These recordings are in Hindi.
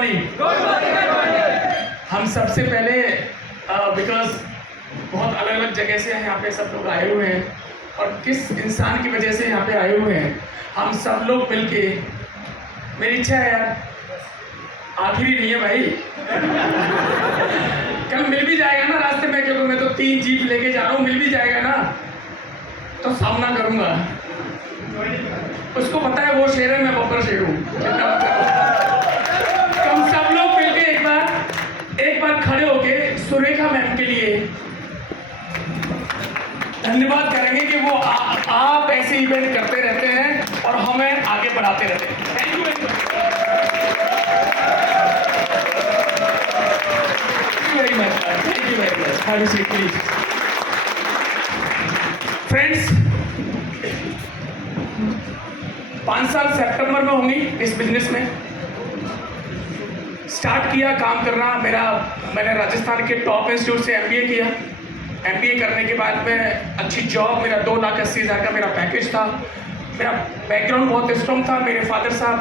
मॉर्निंग। हम सबसे पहले बिकॉज बहुत अलग अलग जगह से यहाँ पे सब लोग आए हुए हैं और किस इंसान की वजह से यहाँ पे आए हुए हैं, हम सब लोग मिलके, मेरी इच्छा है यार, आखिरी नहीं है भाई, कल मिल भी जाएगा ना रास्ते में, क्योंकि मैं तो 3 जीप लेके जा रहा हूँ, मिल भी जाएगा ना तो सामना करूंगा। उसको पता है वो शेर है, मैं बकर शेर हूँ। हम सब लोग मिलके एक बार खड़े होके सुरेखा मैम के लिए धन्यवाद करेंगे कि वो आप ऐसे इवेंट करते रहते हैं और हमें आगे बढ़ाते रहते हैं। Thank you very much. Thank you very much. Have a seat please. Friends, 5 साल सितंबर में होंगी इस बिजनेस में। स्टार्ट किया काम करना मैंने राजस्थान के टॉप इंस्टीट्यूट से MBA किया। MBA करने के बाद में अच्छी जॉब, मेरा 2,80,000 का मेरा पैकेज था। मेरा बैकग्राउंड बहुत स्ट्रॉन्ग था। मेरे फादर साहब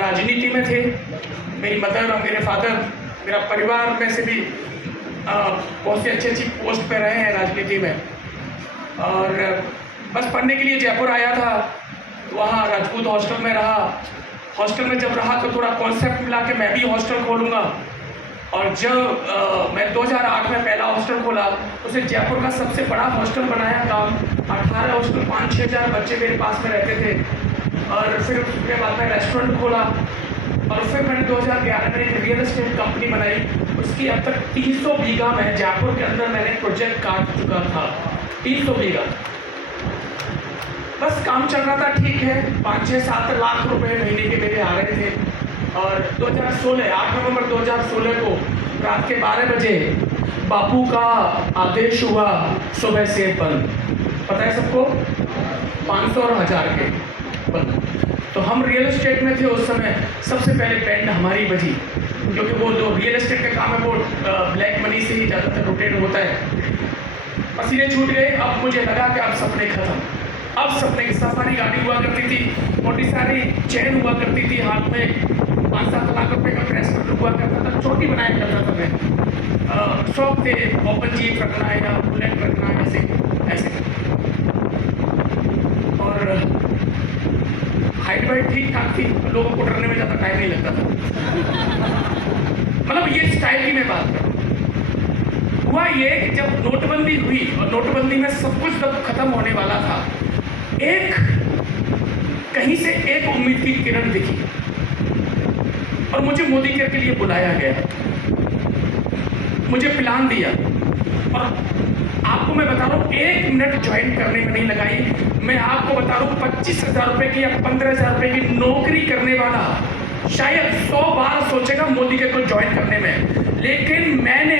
राजनीति में थे, मेरी मदर और मेरे फादर, मेरा परिवार में से भी बहुत सी अच्छी पोस्ट पे रहे हैं राजनीति में। और बस पढ़ने के लिए जयपुर आया था, वहाँ राजपूत हॉस्टल में रहा। हॉस्टल में जब रहा तो थोड़ा कॉन्सेप्ट मिला कि मैं भी हॉस्टल खोलूँगा। और जब मैं 2008 में पहला हॉस्टल खोला, उसे जयपुर का सबसे बड़ा हॉस्टल बनाया काम। 18 हॉस्टल, 5-6 हज़ार बच्चे मेरे पास में रहते थे। और फिर उसके बाद में रेस्टोरेंट खोला और फिर मैंने 2011 में एक रियल एस्टेट कंपनी बनाई। उसकी अब तक 300 बीघा में जयपुर के अंदर मैंने प्रोजेक्ट काट चुका था। 300 बीघा, बस काम चल रहा था, ठीक है। 5-6-7 लाख रुपए महीने के मेरे आ रहे थे। और 2016 8 नवंबर 2016 को रात के 12 बजे बापू का आदेश हुआ सुबह से बंद। पता है सबको, 500 और 1000 के बंद। तो हम रियल एस्टेट में थे उस समय। सबसे पहले बैंड हमारी बजी, क्योंकि वो जो रियल एस्टेट का काम है वो ब्लैक मनी से ही ज़्यादातर रोटेट होता है। पसीने छूट गए। अब मुझे लगा कि अब सपने खत्म। अब सपने की सफारी गाड़ी हुआ करती थी, मोटी सारी चैन हुआ करती थी, हाथ में 5-7 लाख रुपए का ब्रेसलेट हुआ करता था, छोटी बनाया करता था मैं। शौक थे ओपन जीप रखना या बुलेट रखना, ऐसे। और हाइट वाइट ठीक ठाक थी, लोगों को डरने में ज़्यादा टाइम नहीं लगता था। मतलब ये स्टाइल की मैं बात कर। हुआ ये कि जब नोटबंदी हुई और नोटबंदी में सब कुछ जब खत्म होने वाला था, कहीं से एक उम्मीद की किरण दिखी और मुझे मोदी केयर के लिए बुलाया गया। मुझे प्लान दिया और आपको मैं बता रहा हूँ 1 मिनट ज्वाइन करने में नहीं लगाई। मैं आपको बता रहा हूँ 25,000 रुपए की या 15,000 रुपए की नौकरी करने वाला शायद 100 बार सोचेगा मोदी केयर को ज्वाइन करने में। लेकिन मैंने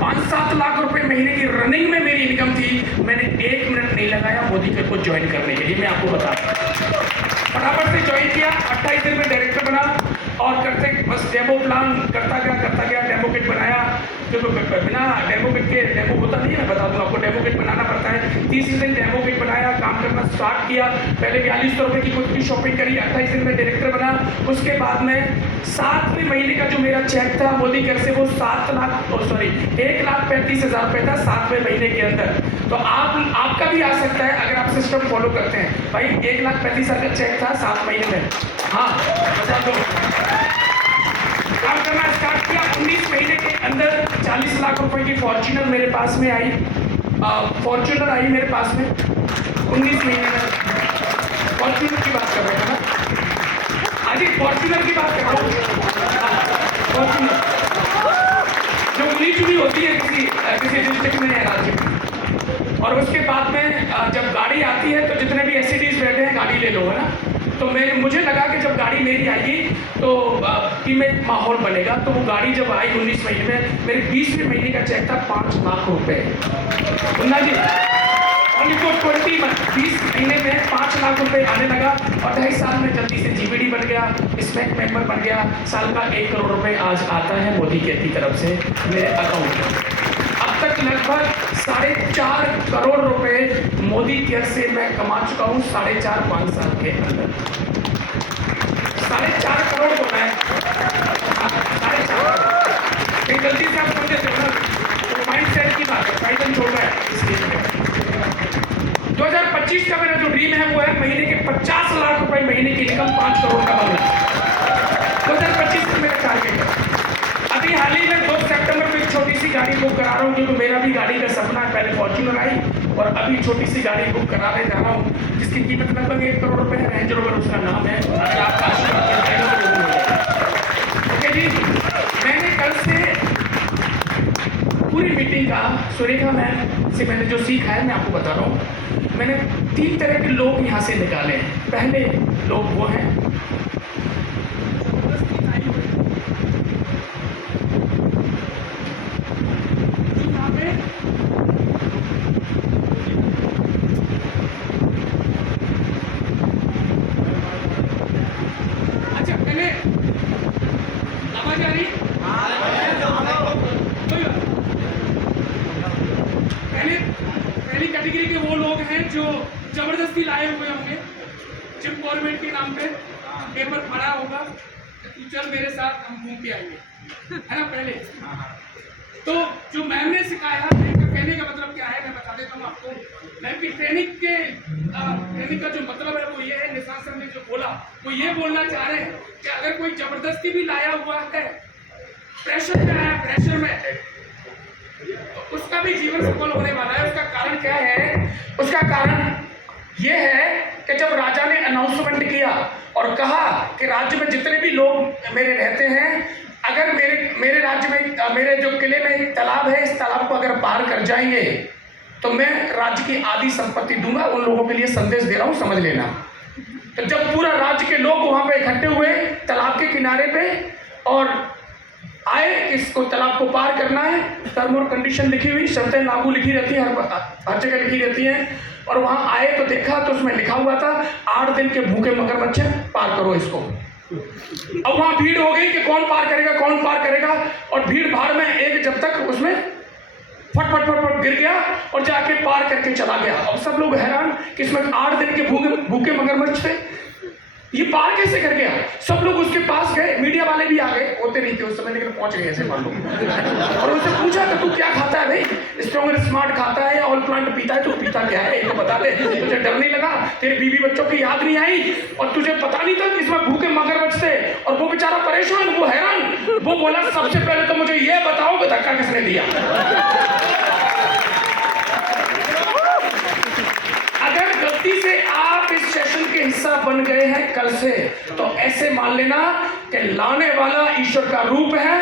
5-7 लाख रुपए महीने की रनिंग में मेरी इनकम थी, मैंने 1 मिनट नहीं लगाया मोदी केयर को ज्वाइन करने के लिए। मैं आपको बता रहा हूँ, फटाफट से ज्वाइन किया। 28 दिन में डायरेक्टर बना और करते बस डेमो प्लान करता गया। डेमो किट बनाया, क्योंकि बिना डेमो किट के डेमो होता नहीं है, मैं बता दूँ आपको, डेमो किट बनाना पड़ता है। 30 दिन डेमो किट बनाया, काम करना स्टार्ट किया। पहले 4200 रुपये की खुद की शॉपिंग करी। 28 दिन में डायरेक्टर बना। उसके बाद में 7वें महीने का जो मेरा चेक था मोदी केयर से, वो 1,35,000 रुपये था 7वें महीने के अंदर। तो आपका भी आ सकता है अगर आप सिस्टम फॉलो करते हैं। भाई 1,35,000 का चेक था 7 महीने में। हाँ, बता दो। काम करना स्टार्ट किया। 19 महीने के अंदर 40 लाख रुपए की फॉर्च्यूनर मेरे पास में आई। फॉर्च्यूनर आई मेरे पास में 19 महीने में। फॉर्च्यूनर की बात कर रहे हैं ना, आज फॉर्च्यूनर की बात कर रहा हूँ। फॉर्च्यूनर जो उंगली चुनी होती है किसी डिस्ट्रिक्ट में या राज्य में। और उसके बाद में जब गाड़ी आती है तो जितने भी एससीडीज बैठे हैं गाड़ी ले लो, है ना। तो मुझे लगा कि जब गाड़ी मेरी आएगी तो टीम में माहौल बनेगा। तो वो गाड़ी जब आई 19 महीने में, मेरे 20वें महीने का चेक था 5 लाख रुपए। सुनना जी, ओनली फॉर 20 महीने में 5 लाख रुपए आने लगा। और 2.5 साल में जल्दी से जीपीडी बन गया, स्मैक मेंबर बन गया। साल का 1 करोड़ रुपए आज आता है मोदी केयर की तरफ से मेरे अकाउंट में। अब तक लगभग 4.5 करोड़ रुपए मोदी केयर से मैं कमा चुका हूँ 4.5-5 साल के अंदर। 4.5 करोड़ को मैं गलती से आप समझ देते हो ना, तो माइंड सेट की बात है, फाइल छोड़ रहा है इसलिए। 2025 का मेरा जो ड्रीम है वो है महीने के 50 लाख रुपए महीने की इनकम, 5 करोड़ का बनना। 2025 का मेरा टारगेट है। अभी हाल ही में 2 सितंबर को एक छोटी सी गाड़ी बुक करा रहा हूँ, क्योंकि मेरा भी गाड़ी का सपना है। पहले फॉर्च्यूनर आई और अभी छोटी सी गाड़ी बुक कराने जा रहा हूँ, जिसकी कीमत लगभग 1 करोड़ रुपए है। रेंज रोवर उसका नाम है। अगर आपका आशीर्वाद ओके जी। मैंने कल से पूरी मीटिंग का सुरेखा मैम से मैंने जो सीखा है मैं आपको बता रहा हूँ। मैंने 3 तरह के लोग यहाँ से निकाले हैं। पहले लोग वो हैं पहली कैटेगरी के वो लोग हैं जो जबरदस्ती लाए हुए होंगे, जिम गवर्नमेंट के नाम पे पेपर पड़ा होगा, तू चल मेरे साथ हम घूम के आएंगे, है ना। पहले तो जो मैम ने सिखाया, मैम का कहने का मतलब क्या है मैं बता देता हूँ आपको। मैम की ट्रेनिंग का जो मतलब है वो ये है, निशान सर ने जो बोला वो ये बोलना चाह रहे हैं कि अगर कोई जबरदस्ती भी लाया हुआ है, प्रेशर में आया, प्रेशर में, तो उसका भी जीवन सफल होने वाला है। उसका कारण क्या है? उसका कारण ये है कि जब राजा ने अनाउंसमेंट किया और कहा कि राज्य में जितने भी लोग मेरे रहते हैं, अगर मेरे राज्य में, मेरे जो किले में एक तालाब है, इस तालाब को अगर पार कर जाएंगे तो मैं राज्य की आधी संपत्ति दूंगा। उन लोगों के लिए संदेश दे रहा हूं, समझ लेना। तो जब पूरा राज्य के लोग वहां पे इकट्ठे हुए तालाब के किनारे पे और आए, इसको तालाब को पार करना है, टर्म और कंडीशन लिखी हुई, शर्तें लागू लिखी रहती है, हर जगह लिखी रहती हैं। और वहां आए तो देखा तो उसमें लिखा हुआ था 8 दिन के भूखे मगरमच्छ पार करो इसको। अब वहां भीड़ हो गई कि कौन पार करेगा, कौन पार करेगा, और भीड़ भाड़ में एक जब तक उसमें फट फट फट फट गिर गया और जाके पार करके चला गया। अब सब लोग हैरान कि इसमें 8 दिन के भूखे मगरमच्छ थे, ये पार कैसे कर गया। सब लोग उसके पास गए, मीडिया वाले भी आ गए, होते नहीं थे उस समय लेकिन पहुंच गए ऐसे मान लो, और उनसे पूछा कि तू क्या खाता है भाई, स्ट्रॉन्ग एंड स्मार्ट खाता है या ऑल प्लांट पीता है, तू पीता क्या है ये तो बता दे। तुझे डर नहीं लगा, तेरे बीवी बच्चों की याद नहीं आई, और तुझे पता नहीं था कि इसमें भूखे मगरमच्छ थे। और वो बेचारा परेशान, वो हैरान, वो बोला सबसे पहले तो मुझे ये बताओ कि धक्का किसने दिया। अगर गलती से आप इस सेशन के हिस्सा बन गए हैं कल से, तो ऐसे मान लेना कि लाने वाला ईश्वर का रूप है,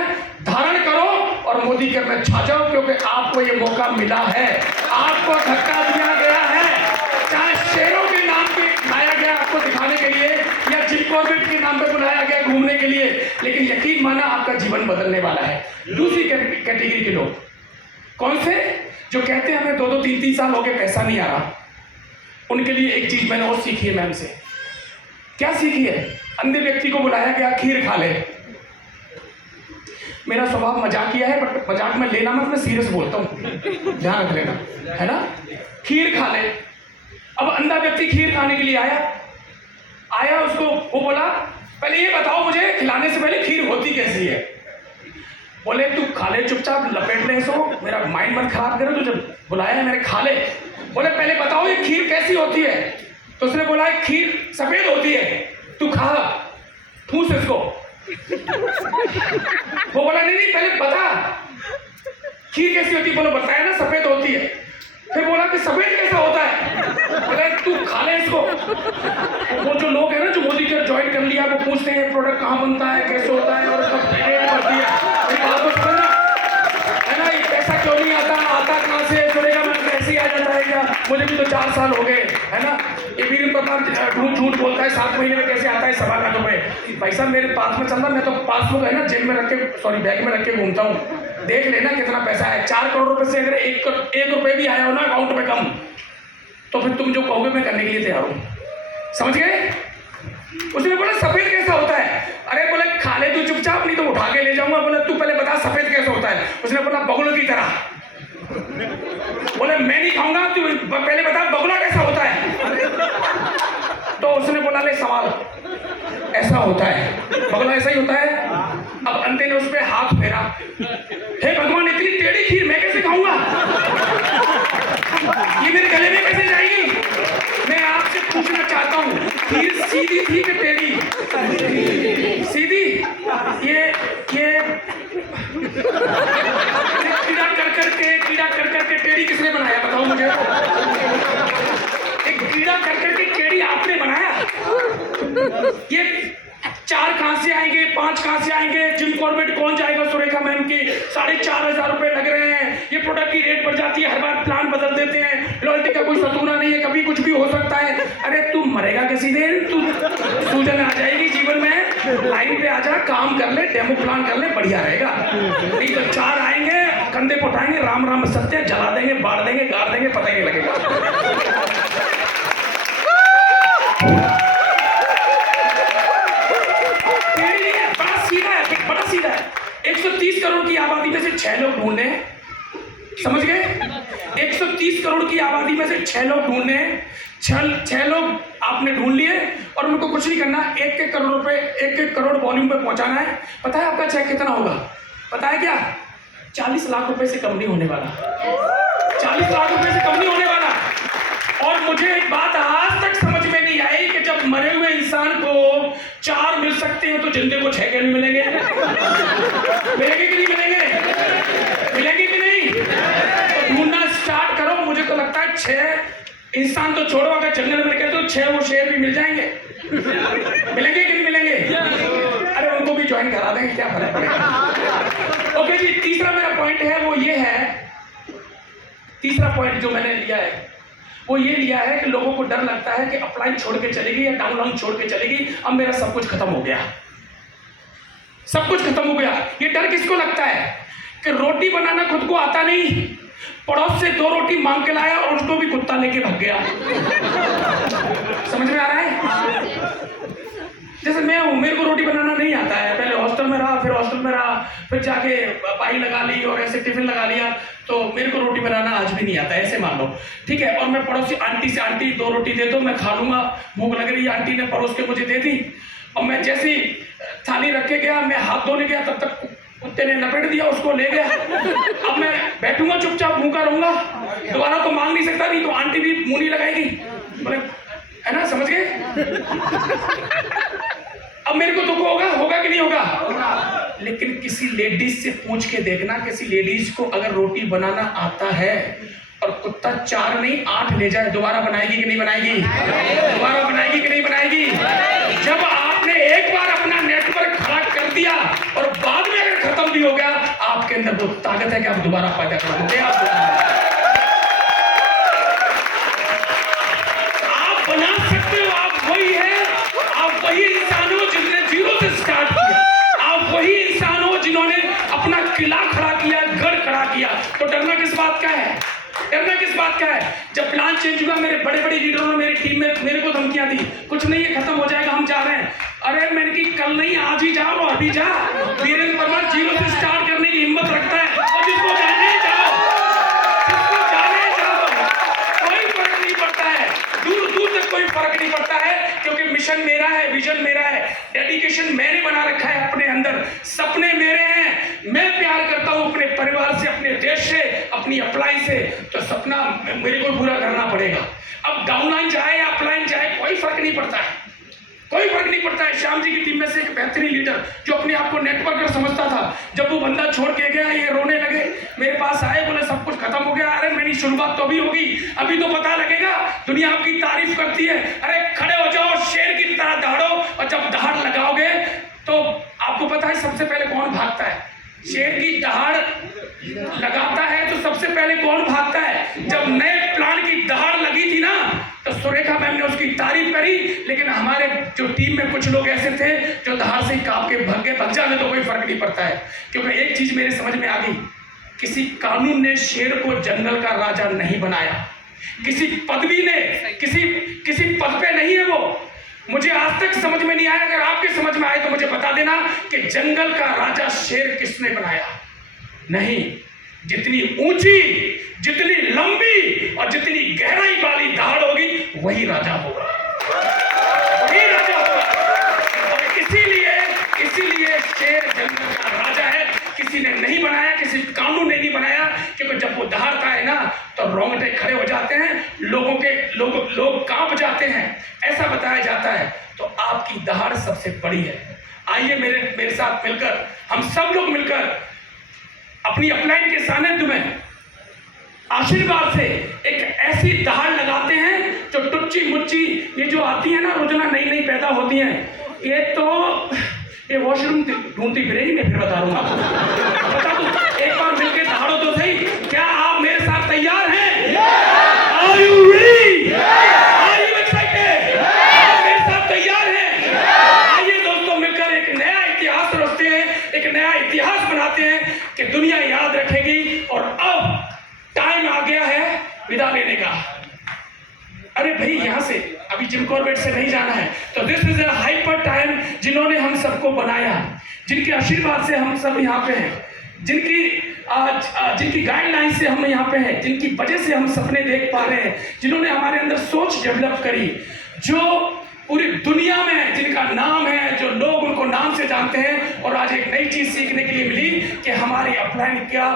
धारण करो और मोदी कर में छा जाओ, क्योंकि आपको ये मौका मिला है, आपको धक्का दिया गया है। चाहे शेरों के नाम पे लाया गया आपको दिखाने के लिए, या जिम कॉर्बेट के नाम पे बुलाया गया घूमने के लिए, लेकिन यकीन माना आपका जीवन बदलने वाला है। दूसरी कैटेगरी के लोग कौन से? जो कहते हैं हमें 2-2, 3-3 साल हो गए पैसा नहीं आ रहा। उनके लिए एक चीज मैंने और सीखी है मैम से। क्या सीखी है? अंधे व्यक्ति को बुलाया गया, खीर खा ले। मेरा स्वभाव मजाकिया है, बट मजाक में लेना मत, मैं सीरियस बोलता हूं, ध्यान रख लेना, है ना। खीर खा ले। अब अंधा व्यक्ति खीर खाने के लिए आया, उसको वो बोला पहले ये बताओ मुझे खिलाने से पहले खीर होती कैसी है। बोले तू खा ले, चुपचाप लपेट ले इसको, मेरा माइंड मत खराब करो, तुझे बुलाया है मैंने, खा ले। बोले पहले बताओ ये खीर कैसी होती है। तो उसने बोला खीर सफेद होती है, तू खा, ठूस इसको। वो बोला नहीं पहले बता खीर कैसी होती है। बोला बताया ना सफेद होती है। फिर बोला कि सफेद कैसा होता है। बोला तू खा ले इसको। वो जो लोग हैं ना जो मोदी केयर ज्वाइन कर लिया, वो पूछते हैं प्रोडक्ट कहाँ बनता है, कैसे होता है, और सब रेट बढ़ती है। है ना, ये पैसा क्यों नहीं आता कहाँ से? सुनेगा मैं ऐसे ही आ जाता है क्या? मुझे भी तो 4 साल हो गए, है ना। ये वीरेंद्र प्रताप झूठ बोलता है, 7 महीने में कैसे आता है 1.25 लाख रुपए। पैसा मेरे पास में चल रहा, मैं तो पासबुक है ना जेब में रख के, सॉरी बैग में रख के घूमता हूँ, देख लेना कितना पैसा है। 4 करोड़ रुपए से अगर 1 रुपए भी आया हो ना अकाउंट में कम, तो फिर तुम जो कहोगे मैं करने के लिए तैयार हूँ। समझ गए? उसने बोला सफेद कैसा होता है। अरे बोले खा ले तू चुपचाप, नहीं तो उठा के ले जाऊंगा। बोले तू पहले बता सफेद कैसा होता है। उसने बोला बगुलों की तरह। बोले मैं नहीं खाऊंगा, तू पहले बता बगुला कैसा होता है। तो उसने बोला ले सवाल ऐसा होता है, बगुला ऐसा ही होता है। अब अंधे ने उस पर हाथ फेरा, खीर मैं कैसे खाऊंगा? ये मेरे गले में कैसे जाएगी? मैं आपसे पूछना चाहता हूँ, खीर सीधी थी कि टेढ़ी? सीधी। ये कीड़ा कर करके टेढ़ी किसने बनाया, बताओ मुझे? एक कीड़ा कर करके टेढ़ी आपने बनाया? ये 4 कहां से आएंगे, 5 कहां से आएंगे? जिम कॉर्बेट कौन जाएगा सुरेखा मैम की? 4,500 रुपए लग रहे हैं। ये प्रोडक्ट की रेट बढ़ जाती है, हर बार प्लान बदल देते हैं। लॉयल्टी का कोई सतूरा नहीं है, कभी कुछ भी हो सकता है। अरे तू मरेगा किसी दिन, तू सूजन आ जाएगी जीवन में। लाइन पे आ जा, काम कर ले, डेमो प्लान कर ले, बढ़िया रहेगा। नहीं तो 4 आएंगे, कंधे पे उठाएंगे, राम राम सत्य, जला देंगे, बाढ़ देंगे, गाड़ देंगे, पता ही नहीं लगेगा। बड़ा सीधा है। 130 करोड़ की आबादी में से 6 लोग ढूंढने हैं, समझ गए? 130 करोड़ की आबादी में से 6 लोग ढूंढने हैं। 6 लोग आपने ढूंढ लिए और उनको कुछ नहीं करना, 1-1 करोड़ रुपए, 1-1 करोड़ वॉल्यूम पे पहुंचाना है। पता है आपका चेक कितना होगा? पता है क्या? 40 लाख रुपए से कम नहीं होने वाला। 40 लाख रुपए से कम नहीं होने वाला। और मुझे एक बात आज तक समझ में नहीं आई कि जब मरे हुए इंसान को 4 मिल सकते हैं तो जिंदे को 6 क्यों नहीं मिलेंगे? मिलेंगे कि नहीं मिलेंगे? मिलेंगे कि नहीं? तो ढूंढना स्टार्ट करो। मुझे तो लगता है 6 इंसान तो छोड़ो, अगर जंगल में गए तो 6 वो शेर भी मिल जाएंगे। मिलेंगे कि नहीं मिलेंगे? अरे उनको भी ज्वाइन करा देंगे, क्या फर्क पड़ेगा? ओके जी, तीसरा मेरा पॉइंट है वो ये है, तीसरा पॉइंट जो मैंने लिया है वो ये लिया है कि लोगों को डर लगता है कि अपलाइन छोड़ के चलेगी या डाउनलाइन छोड़ के चलेगी, अब मेरा सब कुछ खत्म हो गया, सब कुछ खत्म हो गया। ये डर किसको लगता है कि रोटी बनाना खुद को आता नहीं, पड़ोस से 2 रोटी मांग के लाया और उसको भी कुत्ता लेके भाग गया। समझ में आ रहा है? जैसे मैं हूं, मेरे को रोटी बनाना नहीं आता है। पहले हॉस्टल में रहा, फिर जाके पाई लगा ली और ऐसे टिफिन लगा लिया, तो मेरे को रोटी बनाना आज भी नहीं आता, ऐसे मान लो, ठीक है। और मैं पड़ोसी आंटी से, आंटी 2 रोटी दे दो, मैं खा लूंगा, भूख लग रही है, आंटी ने परोस के मुझे दे दी। और मैं जैसी थाली रख के गया, मैं हाथ धोने गया, तब तक कुत्ते ने लपेट दिया, उसको ले गया। अब मैं बैठूंगा चुपचाप, भूखा रहूंगा, दोबारा तो मांग नहीं सकता, नहीं तो आंटी भी मुंह नहीं लगाएगी, बोले, है ना? समझ गए? अब मेरे को दुख होगा कि नहीं होगा? लेकिन किसी लेडीज से पूछ के देखना, किसी लेडीज को अगर रोटी बनाना आता है और कुत्ता 4 नहीं 8 ले जाए, दोबारा बनाएगी कि नहीं बनाएगी? दोबारा बनाएगी कि नहीं बनाएगी? जब आपने एक बार अपना नेटवर्क खड़ा कर दिया और बाद में अगर खत्म भी हो गया, आपके अंदर वो ताकत है कि आप दोबारा पैदा करोगे। आप बना सकते हो, आप वही है, आप वही इंसान हो जिसने 0 से स्टार्ट किया, आप वही इंसान हो जिन्होंने अपना किला खड़ा किया, गढ़ खड़ा किया। तो डरना किस बात का है? डरना किस बात का है? जब प्लान चेंज हुआ, मेरे बड़े बड़े लीडरों ने मेरी टीम में मेरे को धमकियां दी, कुछ नहीं है, खत्म हो जाएगा, हम जा रहे हैं। अरे मैंने की कल नहीं, आज ही जाओ और अभी जा। वीरेंद्र परमार 0 से स्टार्ट करने की हिम्मत रखता है, और जिसको जाने जाओ, कोई फर्क नहीं पड़ता है, दूर दूर तक कोई फर्क नहीं पड़ता है, क्योंकि मिशन मेरा है, विजन मेरा है, डेडिकेशन मैंने बना रखा है अपने अंदर, सपने मेरे हैं। मैं प्यार करता हूं अपने परिवार से, अपने देश से, अपनी अप्लाई से, तो सपना मेरे को पूरा करना पड़ेगा। अब डाउनलाइन जाए या अपलाइन जाए, कोई फर्क नहीं पड़ता है, कोई फर्क नहीं पड़ता है। श्याम जी की टीम में से एक बेहतरीन लीडर जो अपने आप को नेटवर्कर समझता था, जब वो बंदा छोड़ के गया, ये रोने लगे, मेरे पास आए, बोले सब कुछ खत्म हो गया। अरे मेरी शुरुआत तो अभी होगी, अभी तो पता लगेगा, दुनिया आपकी तारीफ करती है। अरे खड़े हो जाओ, शेर की तरह दहाड़ो, और जब दहाड़ लगाओगे तो आपको पता है सबसे पहले कौन भागता है? शेर की दहाड़ लगाता है तो सबसे पहले कौन भागता है? जब नए प्लान की दहाड़ लगी थी ना, तो सुरेखा मैम ने उसकी तारीफ करी, लेकिन हमारे जो टीम में कुछ लोग ऐसे थे जो दहाड़ से कांप के भग जाने तो कोई फर्क नहीं पड़ता है। क्योंकि एक चीज मेरे समझ में आ गई, किसी कानून ने शेर को जंगल का राजा नहीं बनाया, किसी पदवी ने, किसी पद पे नहीं है वो। मुझे आज तक समझ में नहीं आया, अगर आपके समझ में आए तो मुझे बता देना कि जंगल का राजा शेर किसने बनाया? नहीं, जितनी ऊंची, जितनी लंबी और जितनी गहराई वाली दहाड़ होगी, वही राजा होगा, वही राजा होगा। इसीलिए शेर जंगल का राजा है, किसी ने नहीं बनाया, किसी कानून ने नहीं बनाया, है ना तो रोंगटे खड़े हो जाते हैं, लोग कांप जाते हैं, ऐसा बताया जाता है। तो आपकी दहाड़ सबसे बड़ी है। आइए मेरे साथ मिलकर, हम सब लोग मिलकर अपनी अपलाइन के सानिध्य में आशीर्वाद से एक ऐसी दहाड़ लगाते हैं जो टुच्ची मुच्ची ये जो आती है ना रोजाना नई नई पैदा होती हैं, ये वॉशरूम ढूंढती फिरेगी। मैं फिर बता दूंगा आपको, बता दूं, एक बार मिलकर दहाड़ो तो सही। क्या आप मेरे साथ तैयार हैं? Are you ready? Are you excited? आप मेरे साथ तैयार हैं? आइए दोस्तों मिलकर एक नया इतिहास रचते हैं, एक नया इतिहास बनाते हैं कि दुनिया याद रखेगी। और अब टाइम आ गया है विदा लेने का। अरे भाई यहाँ से अभी जिम कॉर्बेट से नहीं जाना है। तो this is a hyper time, जिन्होंने हम सबको बनाया, जिनके आशीर्वाद से हम सब यहाँ पे हैं, जिनकी गाइडलाइन से हम यहाँ पे हैं, जिनकी वजह से हम सपने देख पा रहे हैं, जिन्होंने हमारे अंदर सोच डेवलप करी, जो पूरी दुनिया में जिनका नाम है, जो लोग उनको नाम से जानते हैं। और आज एक नई चीज सीखने के लिए मिली कि हमारे अपलाइन का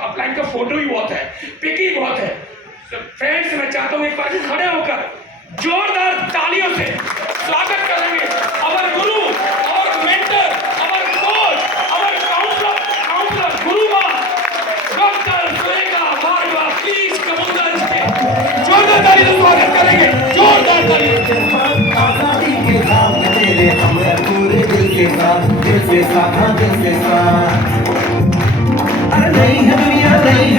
अपलाइन का फोटो ही बहुत है, पिक ही बहुत है। फ्रेंड्स, मैं चाहता हूँ एक बार खड़े होकर जोरदार तालियों से स्वागत करेंगे अवर गुरु और mentor, our coach, our counsellor गुरुमा डॉक्टर सुरेखा भार्गवा। प्लीज कमंदर से जोरदार ताली से स्वागत करेंगे, जोरदार ताली। आजादी के साथ तेरे हम हैं पूरे दिल के साथ, दिल से साथ, हाँ दिल से साथ। अरे नहीं है दुनिया नहीं है।